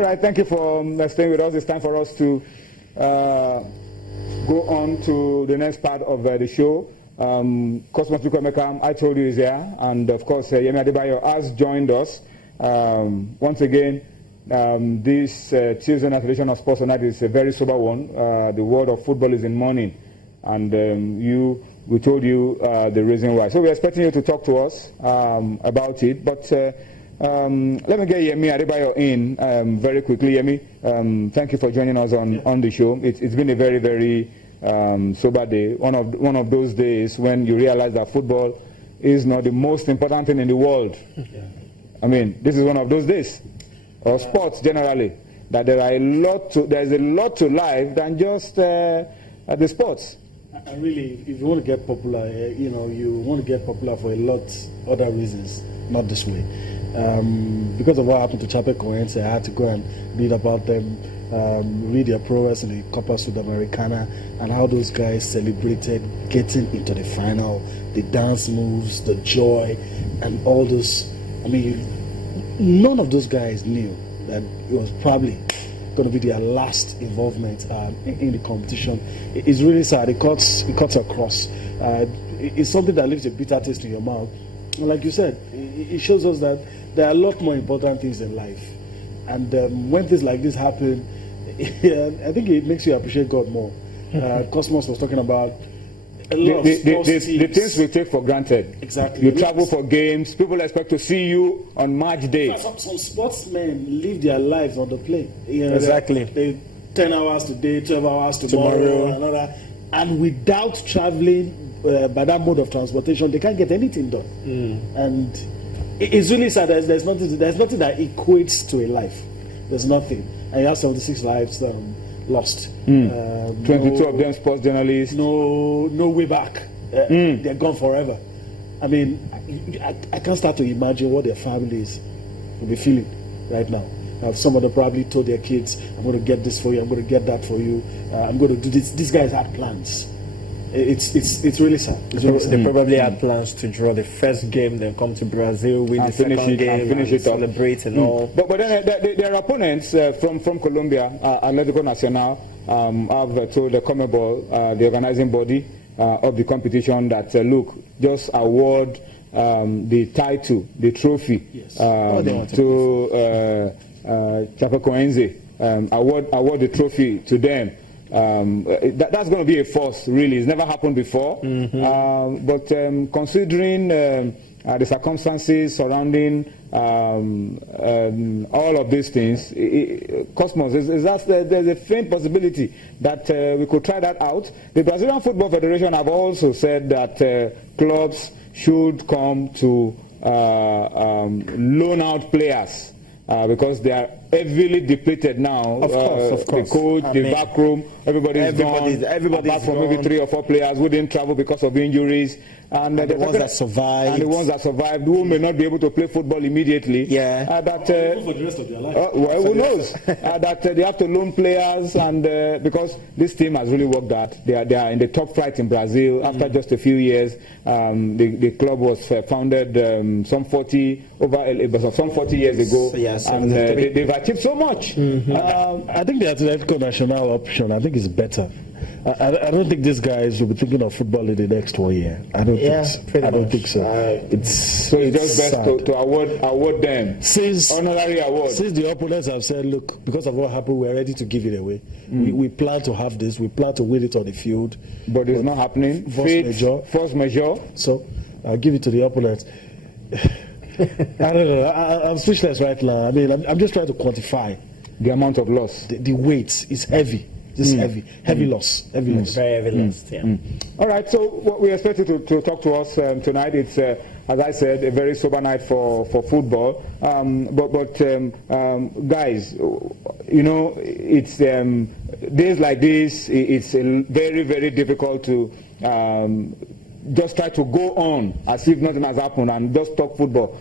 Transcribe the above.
All right, thank you for staying with us. It's time for us to go on to the next part of the show. Cosmos Chukwuemeka, I told you, is here, and of course, Yemi Adebayo has joined us. Once again, this Tuesday night edition of Sports Night is a very sober one. The world of football is in mourning, and we told you the reason why. So we're expecting you to talk to us about it, but let me get Yemi Adebayo in very quickly. Yemi, thank you for joining us on the show. It's been a very, very sober day. One of those days when you realize that football is not the most important thing in the world. Yeah. I mean, this is one of those days, or sports generally, that there's a lot to life than just the sports. And really, if you want to get popular, you want to get popular for a lot other reasons, not this way. Because of what happened to Chapecoense, I had to go and read about them, read their prowess in the Copa Sudamericana, and how those guys celebrated getting into the final, the dance moves, the joy, and all this. I mean, none of those guys knew that it was probably going to be their last involvement in the competition. It's really sad. It cuts across. It's something that leaves a bitter taste in your mouth. And like you said, it shows us that there are a lot more important things in life. And when things like this happen, I think it makes you appreciate God more. Cosmos was talking about a lot of the things we take for granted. Exactly. You travel for games. People expect to see you on match day. Some sportsmen live their lives on the plane. Exactly. They 10 hours today, 12 hours tomorrow. And without traveling by that mode of transportation, they can't get anything done. And it's really sad. There's nothing that equates to a life. There's nothing. And you have 76 lives lost. 22 of them sports journalists. No way back. They're gone forever. I mean, I can't start to imagine what their families will be feeling right now. Some of them probably told their kids, I'm going to get this for you, I'm going to get that for you, I'm going to do this. These guys had plans. It's really sad. They probably had plans to draw the first game, then come to Brazil, win the second game, finish it, celebrate and all. But then their opponents from Colombia, Atlético Nacional, have told the CONMEBOL, the organizing body of the competition, that look, just award the title, the trophy, to Chapecoense, award the trophy to them. That's going to be a first, really. It's never happened before. But considering the circumstances surrounding all of these things, Cosmos, there's a faint possibility that we could try that out. The Brazilian Football Federation have also said that clubs should come to loan out players. Because they are heavily depleted now. Of course. The coach, the back room, everybody's gone. Apart from maybe 3 or 4 players who didn't travel because of injuries. And the ones that survived. And the ones that survived, who may not be able to play football immediately. Yeah. For the rest of their life. Well, who knows? That they have to loan players, and because this team has really worked out. They are in the top flight in Brazil. After just a few years, the club was founded some 40 years ago. Yes, and they've achieved so much. I think the Atlético Nacional option, I think, is better. I don't think these guys will be thinking of football in the next 1 year. I don't think so. It's just best to award them honorary awards. Since the opponents have said, look, because of what happened, we're ready to give it away. We plan to have this. We plan to win it on the field. But it's not happening. Force majeure. So I'll give it to the opponents. I don't know. I'm speechless right now. I mean, I'm just trying to quantify the amount of loss. The weight is heavy. This heavy loss. Heavy loss. Very heavy loss. Yeah. All right. So what we expect you to talk to us tonight. It's as I said, a very sober night for football. But guys, it's days like this. It's very, very difficult to just try to go on as if nothing has happened and just talk football.